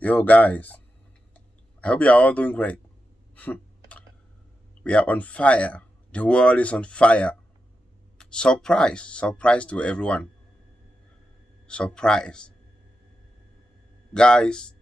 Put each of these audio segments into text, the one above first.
Yo, guys, I hope you are all doing great. We are on fire. The world is on fire. Surprise to everyone. Surprise. Guys,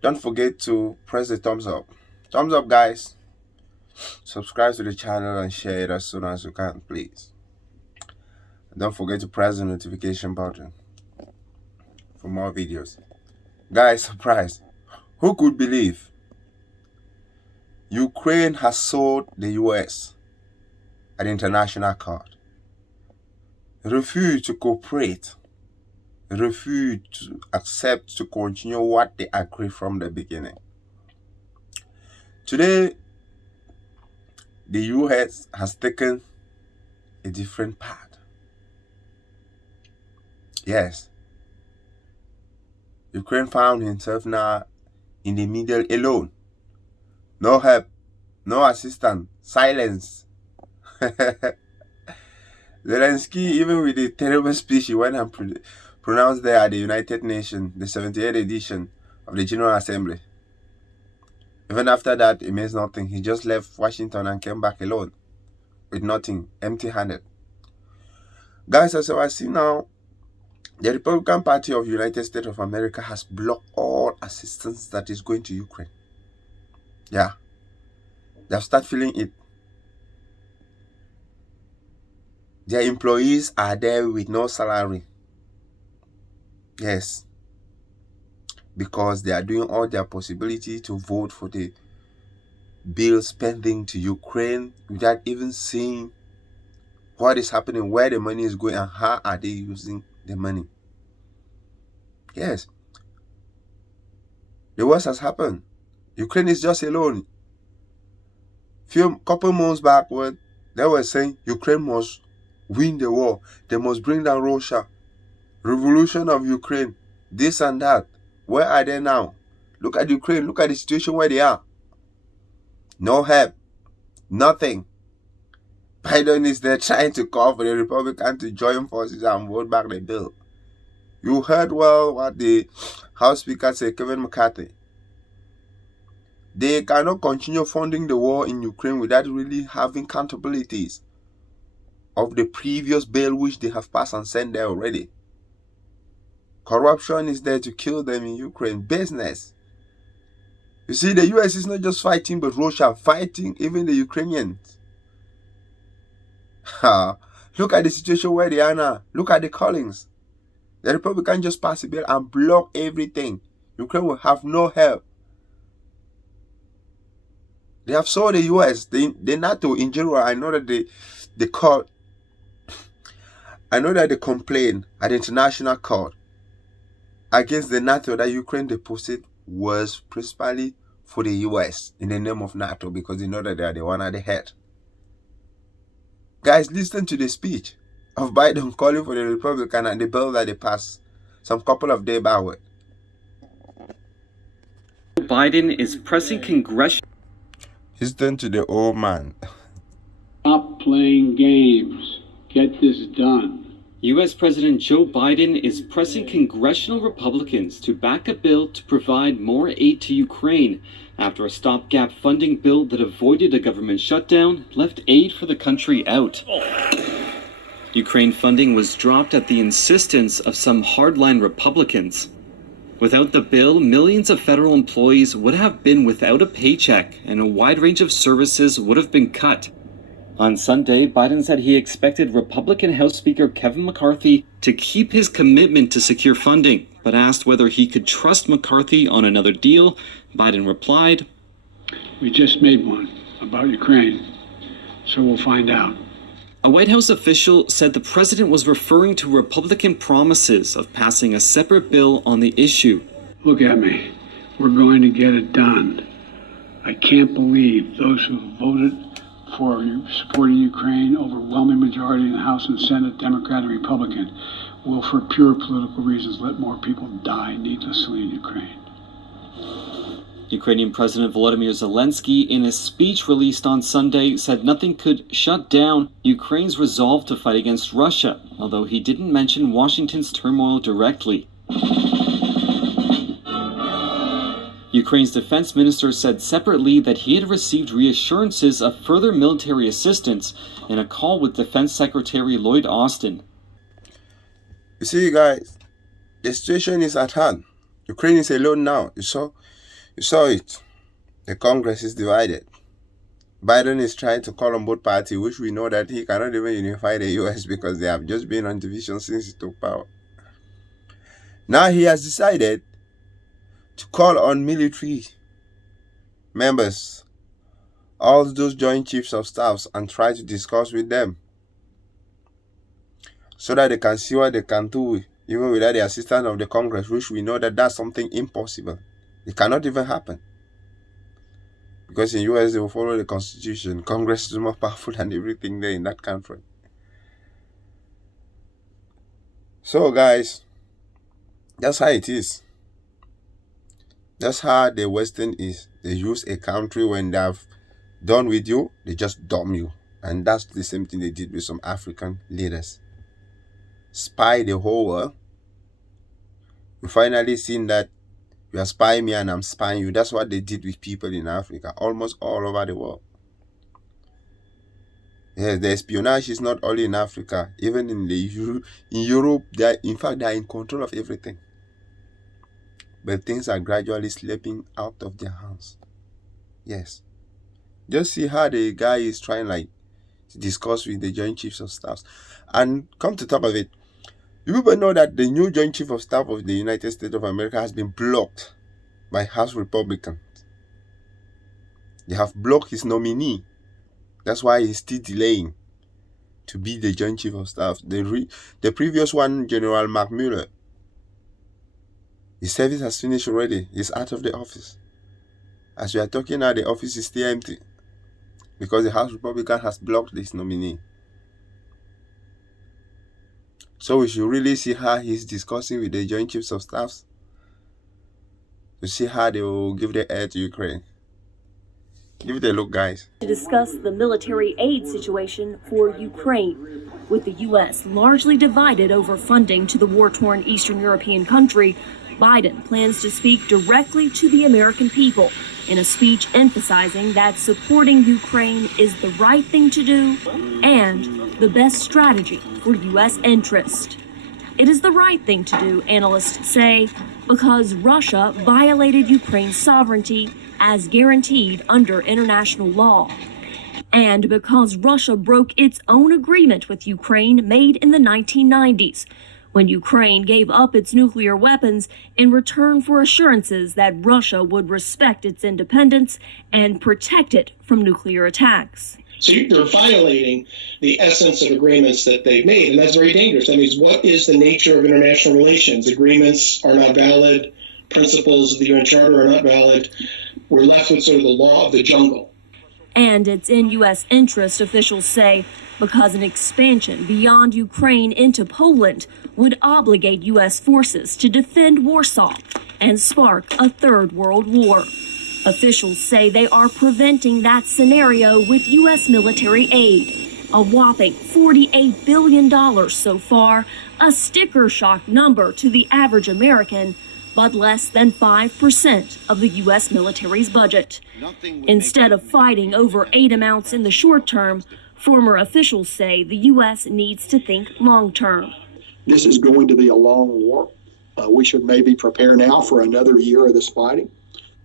don't forget to press the thumbs up. Thumbs up, guys. Subscribe to the channel and share it as soon as you can, please. And don't forget to press the notification button for more videos. Guys, surprise. Who could believe Ukraine has sold the US at the international court? Refuse to cooperate, refuse to accept to continue what they agreed from the beginning. Today, the US has taken a different path. Yes, Ukraine found himself now in the middle alone. No help, no assistance, silence. Zelensky, even with the terrible speech he went and pronounced there at the United Nations, the 78th edition of the General Assembly. Even after that, it means nothing. He just left Washington and came back alone with nothing, empty-handed. Guys, as I see now, the Republican Party of United States of America has blocked all assistance that is going to Ukraine. Yeah, they've started feeling it. Their employees are there with no salary. Yes, because they are doing all their possibility to vote for the bill spending to Ukraine without even seeing what is happening, where the money is going, and how are they using the money. Yes, the worst has happened. Ukraine is just alone. Couple months backward, they were saying Ukraine must win the war. They must bring down Russia. Revolution of Ukraine. This and that. Where are they now? Look at Ukraine. Look at the situation where they are. No help. Nothing. Biden is there trying to call for the Republicans to join forces and vote back the bill. You heard well what the House Speaker said, Kevin McCarthy. They cannot continue funding the war in Ukraine without really having accountabilities of the previous bill which they have passed and sent there already. Corruption is there to kill them in Ukraine. Business. You see, the US is not just fighting, but Russia fighting even the Ukrainians. Look at the situation where they are now. Look at the callings. The Republicans just pass a bill and block everything. Ukraine will have no help. They have sold the US, the NATO in general. I know that they complain at the international court against the NATO that Ukraine deposit was principally for the US in the name of NATO because they know that they are the one at the head. Guys, listen to the speech of Biden calling for the Republican and the bill that they passed some couple of days backward. Biden is pressing congressional. Listen to the old man. Stop playing games. Get this done. U.S. President Joe Biden is pressing congressional Republicans to back a bill to provide more aid to Ukraine after a stopgap funding bill that avoided a government shutdown left aid for the country out. Ukraine funding was dropped at the insistence of some hardline Republicans. Without the bill, millions of federal employees would have been without a paycheck and a wide range of services would have been cut. On Sunday, Biden said he expected Republican House Speaker Kevin McCarthy to keep his commitment to secure funding, but asked whether he could trust McCarthy on another deal. Biden replied, "We just made one about Ukraine, so we'll find out." A White House official said the president was referring to Republican promises of passing a separate bill on the issue. Look at me. We're going to get it done. I can't believe those who voted for supporting Ukraine, overwhelming majority in the House and Senate, Democrat and Republican, will, for pure political reasons, let more people die needlessly in Ukraine. Ukrainian President Volodymyr Zelensky, in a speech released on Sunday, said nothing could shut down Ukraine's resolve to fight against Russia, although he didn't mention Washington's turmoil directly. Ukraine's defense minister said separately that he had received reassurances of further military assistance in a call with Defense Secretary Lloyd Austin. You see, guys, the situation is at hand. Ukraine is alone now. You saw it. The Congress is divided. Biden is trying to call on both parties, which we know that he cannot even unify the U.S. because they have just been on division since he took power. Now he has decided to call on military members, all those joint chiefs of staffs, and try to discuss with them so that they can see what they can do, even without the assistance of the Congress, which we know that that's something impossible. It cannot even happen. Because in US, they will follow the Constitution. Congress is more powerful than everything there in that country. So, guys, that's how it is. That's how the Western is. They use a country when they have done with you, they just dump you. And that's the same thing they did with some African leaders. Spy the whole world. You finally seen that you are spying me and I'm spying you. That's what they did with people in Africa, almost all over the world. Yes, the espionage is not only in Africa, even in Europe. They are in control of everything. But things are gradually slipping out of their hands. Yes. Just see how the guy is trying to discuss with the Joint Chiefs of Staffs. And come to talk of it, you people know that the new Joint Chief of Staff of the United States of America has been blocked by House Republicans. They have blocked his nominee. That's why he's still delaying to be the Joint Chief of Staff. The previous one, General Mark Mueller, his service has finished already. He's out of the office. As we are talking now, the office is still empty because the House Republican has blocked this nominee. So we should really see how he's discussing with the Joint Chiefs of Staffs to see how they will give the aid to Ukraine. Give it a look, guys. To discuss the military aid situation for Ukraine, with the U.S. largely divided over funding to the war-torn Eastern European country, Biden plans to speak directly to the American people in a speech emphasizing that supporting Ukraine is the right thing to do and the best strategy for U.S. interest. It is the right thing to do, analysts say, because Russia violated Ukraine's sovereignty as guaranteed under international law, and because Russia broke its own agreement with Ukraine made in the 1990s, when Ukraine gave up its nuclear weapons in return for assurances that Russia would respect its independence and protect it from nuclear attacks. So they're violating the essence of agreements that they've made, and that's very dangerous. That means, what is the nature of international relations? Agreements are not valid. Principles of the UN Charter are not valid. We're left with sort of the law of the jungle. And it's in U.S. interest, officials say, because an expansion beyond Ukraine into Poland would obligate U.S. forces to defend Warsaw and spark a third world war. Officials say they are preventing that scenario with U.S. military aid, a whopping $48 billion so far, a sticker shock number to the average American, but less than 5% of the U.S. military's budget. Instead of fighting over aid amounts in the short term, former officials say the U.S. needs to think long term. This is going to be a long war. We should maybe prepare now for another year of this fighting,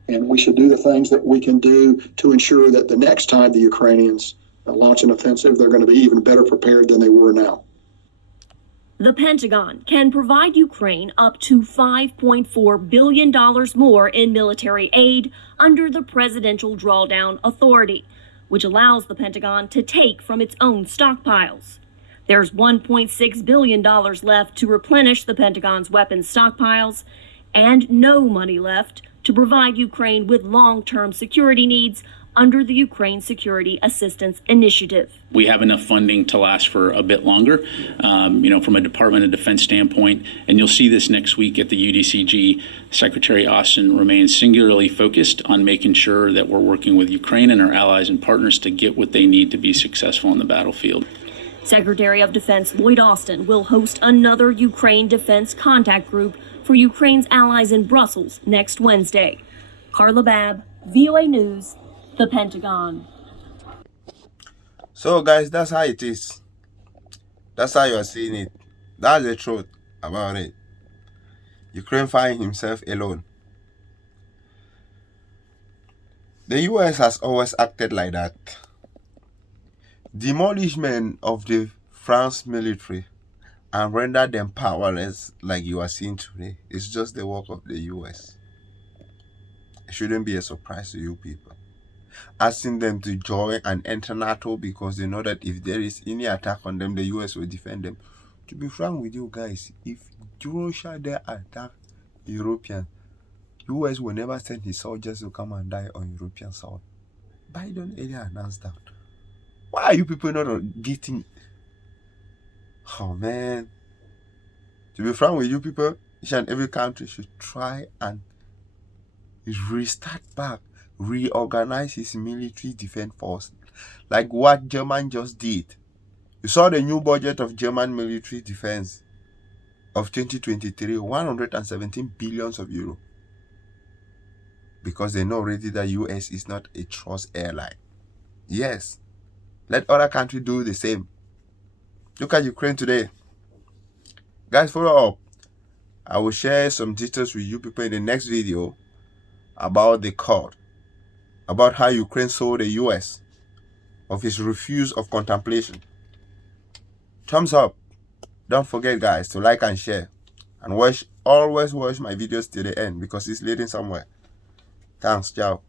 and we should do the things that we can do to ensure that the next time the Ukrainians launch an offensive, they're going to be even better prepared than they were now. The Pentagon can provide Ukraine up to $5.4 billion more in military aid under the Presidential Drawdown Authority, which allows the Pentagon to take from its own stockpiles. There's $1.6 billion left to replenish the Pentagon's weapons stockpiles, and no money left to provide Ukraine with long-term security needs under the Ukraine Security Assistance Initiative. We have enough funding to last for a bit longer, from a Department of Defense standpoint, and you'll see this next week at the UDCG. Secretary Austin remains singularly focused on making sure that we're working with Ukraine and our allies and partners to get what they need to be successful on the battlefield. Secretary of Defense Lloyd Austin will host another Ukraine Defense Contact Group for Ukraine's allies in Brussels next Wednesday. Carla Babb, VOA News, the Pentagon. So guys, that's how it is. That's how you are seeing it. That's the truth about it. Ukraine find himself alone. The US has always acted like that. Demolishment of the France military and render them powerless like you are seeing today is just the work of the US. It shouldn't be a surprise to you people. Asking them to join and enter NATO because they know that if there is any attack on them, the US will defend them. To be frank with you guys, if Russia there attack Europeans, US will never send his soldiers to come and die on European soil. Biden earlier announced that. Why are you people not getting... Oh man. To be frank with you people, each and every country should try and restart back, reorganize his military defense force, like what Germany just did. You saw the new budget of German military defense of 2023, 117 billions of euro. Because they know already that US is not a trust airline. Yes, let other countries do the same. Look at Ukraine today. Guys, follow up. I will share some details with you people in the next video about the court, about how Ukraine sold the US of his refuse of contemplation. Thumbs up. Don't forget guys to like and share, and always watch my videos till the end because it's leading somewhere. Thanks, ciao.